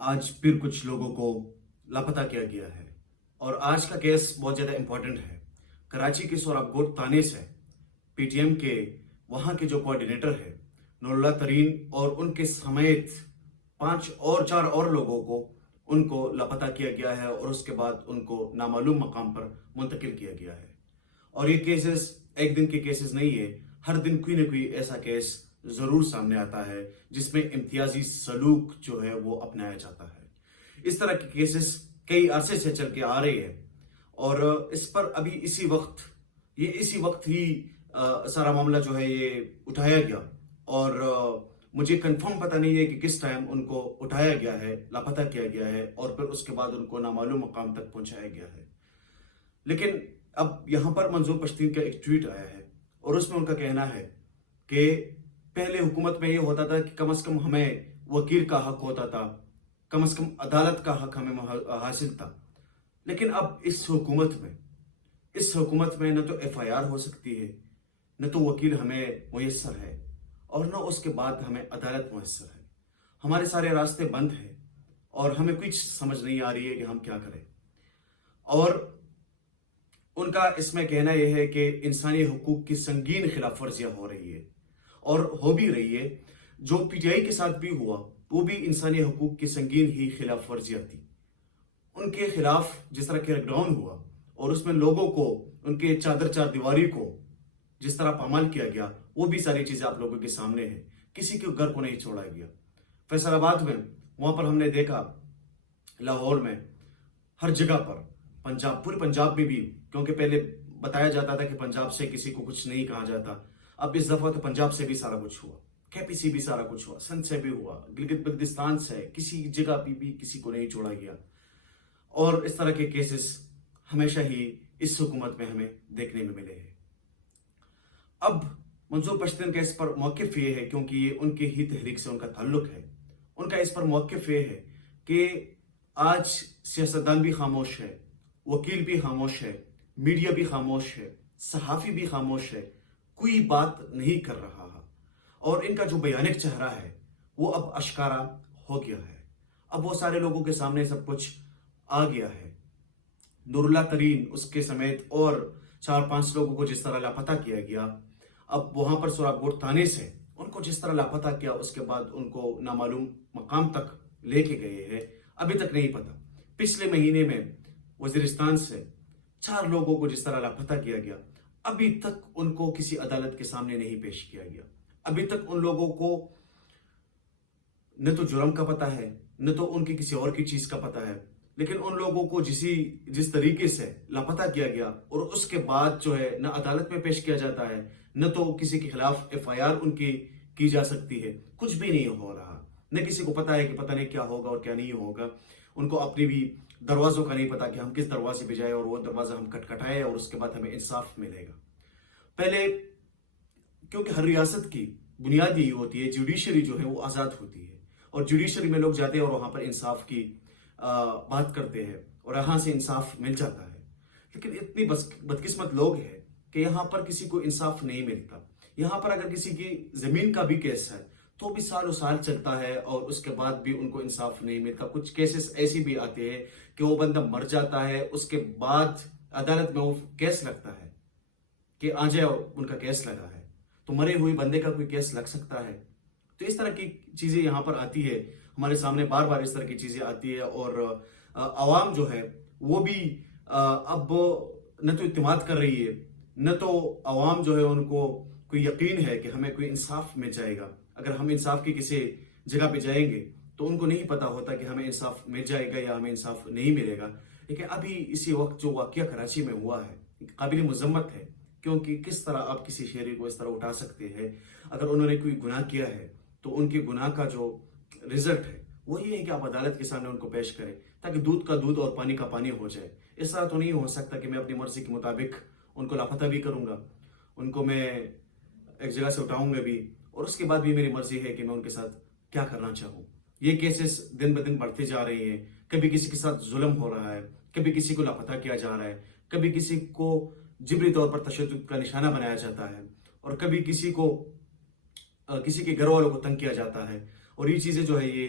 آج پھر کچھ لوگوں کو لاپتہ کیا گیا ہے اور آج کا کیس بہت زیادہ امپورٹنٹ ہے۔ کراچی کے سوراب گوٹ تھانے سے پی ٹی ایم کے وہاں کے جو کوارڈینیٹر ہے نور اللہ ترین اور ان کے سمیت 4 اور لوگوں کو ان کو لاپتہ کیا گیا ہے اور اس کے بعد ان کو نامعلوم مقام پر منتقل کیا گیا ہے۔ اور یہ کیسز ایک دن کے کیسز نہیں ہے، ہر دن کوئی نہ کوئی ایسا کیس ضرور سامنے آتا ہے جس میں امتیازی سلوک جو ہے وہ اپنایا جاتا ہے۔ اس طرح کے کیسز کئی عرصے سے چل کے آ رہے ہیں اور اس پر ابھی اسی وقت ہی سارا معاملہ جو ہے یہ اٹھایا گیا اور مجھے کنفرم پتہ نہیں ہے کہ کس ٹائم ان کو اٹھایا گیا ہے، لاپتہ کیا گیا ہے اور پھر اس کے بعد ان کو نامعلوم مقام تک پہنچایا گیا ہے۔ لیکن اب یہاں پر منظور پشتین کا ایک ٹویٹ آیا ہے اور اس میں ان کا کہنا ہے کہ پہلے حکومت میں یہ ہوتا تھا کہ کم از کم ہمیں وکیل کا حق ہوتا تھا، کم از کم عدالت کا حق ہمیں حاصل تھا، لیکن اب اس حکومت میں نہ تو ایف آئی آر ہو سکتی ہے، نہ تو وکیل ہمیں میسر ہے اور نہ اس کے بعد ہمیں عدالت میسر ہے۔ ہمارے سارے راستے بند ہیں اور ہمیں کچھ سمجھ نہیں آ رہی ہے کہ ہم کیا کریں۔ اور ان کا اس میں کہنا یہ ہے کہ انسانی حقوق کی سنگین خلاف ورزیاں ہو رہی ہے اور ہو بھی رہی ہے۔ جو پی ٹی آئی کے ساتھ بھی ہوا وہ بھی انسانی حقوق کی سنگین ہی خلاف ورزیاں تھی۔ ان کے خلاف جس طرح کریک ڈاؤن ہوا اور اس میں لوگوں کو ان کے چار دیواری کو جس طرح پامال کیا گیا، وہ بھی ساری چیزیں آپ لوگوں کے سامنے ہیں۔ کسی کے گھر کو نہیں چھوڑا گیا۔ فیصل آباد میں وہاں پر ہم نے دیکھا، لاہور میں، ہر جگہ پر، پورے پنجاب میں بھی، کیونکہ پہلے بتایا جاتا تھا کہ پنجاب سے کسی کو کچھ نہیں کہا جاتا، اب اس دفعہ تو پنجاب سے بھی سارا کچھ ہوا، کے پی سے بھی سارا کچھ ہوا، سندھ سے بھی ہوا، گلگت بلتستان سے، کسی جگہ بھی کسی کو نہیں چھوڑا گیا۔ اور اس طرح کے کیسز ہمیشہ ہی اس حکومت میں ہمیں دیکھنے میں ملے ہیں۔ اب منظور پشتین کا اس پر موقف یہ ہے، کیونکہ یہ ان کی ہی تحریک سے ان کا تعلق ہے، ان کا اس پر موقف یہ ہے کہ آج سیاستدان بھی خاموش ہے، وکیل بھی خاموش ہے، میڈیا بھی خاموش ہے، صحافی بھی خاموش ہے، کوئی بات نہیں کر رہا ہے اور ان کا جو بیانک چہرہ ہے وہ اب اشکارا ہو گیا ہے۔ اب وہ سارے لوگوں کے سامنے سب کچھ آ گیا ہے۔ نور اللہ ترین اس کے سمیت اور 4-5 لوگوں کو جس طرح لاپتہ کیا گیا، اب وہاں پر سوراب گوٹ تھانے سے ان کو جس طرح لاپتہ کیا، اس کے بعد ان کو نامعلوم مقام تک لے کے گئے ہیں، ابھی تک نہیں پتا۔ پچھلے مہینے میں وزیرستان سے 4 لوگوں کو جس طرح لاپتہ کیا گیا، ابھی تک ان کو کسی عدالت کے سامنے نہیں پیش کیا گیا۔ ابھی تک ان لوگوں کو نہ تو جرم کا پتہ ہے، نہ تو ان کی کسی اور کی چیز کا پتہ ہے، لیکن ان لوگوں کو جس طریقے سے لاپتہ کیا گیا اور اس کے بعد جو ہے نہ عدالت میں پیش کیا جاتا ہے، نہ تو کسی کے خلاف ایف آئی آر ان کی جا سکتی ہے، کچھ بھی نہیں ہو رہا۔ نہ کسی کو پتہ ہے کہ پتہ نہیں کیا ہوگا اور کیا نہیں ہوگا۔ ان کو اپنی بھی دروازوں کا نہیں پتا کہ ہم کس دروازے پہ جائیں اور وہ دروازہ ہم کھٹکھٹائیں اور اس کے بعد ہمیں انصاف ملے گا۔ پہلے کیونکہ ہر ریاست کی بنیاد یہی ہوتی ہے، جوڈیشری جو ہے وہ آزاد ہوتی ہے اور جوڈیشری میں لوگ جاتے ہیں اور وہاں پر انصاف کی بات کرتے ہیں اور یہاں سے انصاف مل جاتا ہے۔ لیکن اتنی بدقسمت لوگ ہیں کہ یہاں پر کسی کو انصاف نہیں ملتا۔ یہاں پر اگر کسی کی زمین کا بھی کیس ہے تو بھی سالوں سال چلتا ہے اور اس کے بعد بھی ان کو انصاف نہیں ملتا۔ کچھ کیسز ایسی بھی آتے ہیں کہ وہ بندہ مر جاتا ہے، اس کے بعد عدالت میں وہ کیس لگتا ہے کہ آ جائے، ان کا کیس لگا ہے تو مرے ہوئے بندے کا کوئی کیس لگ سکتا ہے۔ تو اس طرح کی چیزیں یہاں پر آتی ہے، ہمارے سامنے بار بار اس طرح کی چیزیں آتی ہے اور عوام جو ہے وہ بھی اب نہ تو اعتماد کر رہی ہے، نہ تو عوام جو ہے ان کو کوئی یقین ہے کہ ہمیں کوئی انصاف مل جائے گا۔ اگر ہم انصاف کی کسی جگہ پہ جائیں گے تو ان کو نہیں پتا ہوتا کہ ہمیں انصاف مل جائے گا یا ہمیں انصاف نہیں ملے گا۔ لیکن ابھی اسی وقت جو واقعہ کراچی میں ہوا ہے قابل مذمت ہے، کیونکہ کس طرح آپ کسی شہری کو اس طرح اٹھا سکتے ہیں؟ اگر انہوں نے کوئی گناہ کیا ہے تو ان کے گناہ کا جو رزلٹ ہے وہ یہ ہے کہ آپ عدالت کے سامنے ان کو پیش کریں تاکہ دودھ کا دودھ اور پانی کا پانی ہو جائے۔ اس طرح تو نہیں ہو سکتا کہ میں اپنی مرضی کے مطابق ان کو لاپتہ بھی کروں گا، ان کو میں ایک جگہ سے اٹھاؤں گا بھی اور اس کے بعد بھی میری مرضی ہے کہ میں ان کے ساتھ کیا کرنا چاہوں۔ یہ کیسز دن بدن بڑھتے جا رہے ہیں، کبھی کسی کے ساتھ ظلم ہو رہا ہے، کبھی کسی کو لاپتہ کیا جا رہا ہے، کبھی کسی کو جبری طور پر تشدد کا نشانہ بنایا جاتا ہے اور کبھی کسی کے گھر والوں کو تنگ کیا جاتا ہے۔ اور یہ چیزیں جو ہے یہ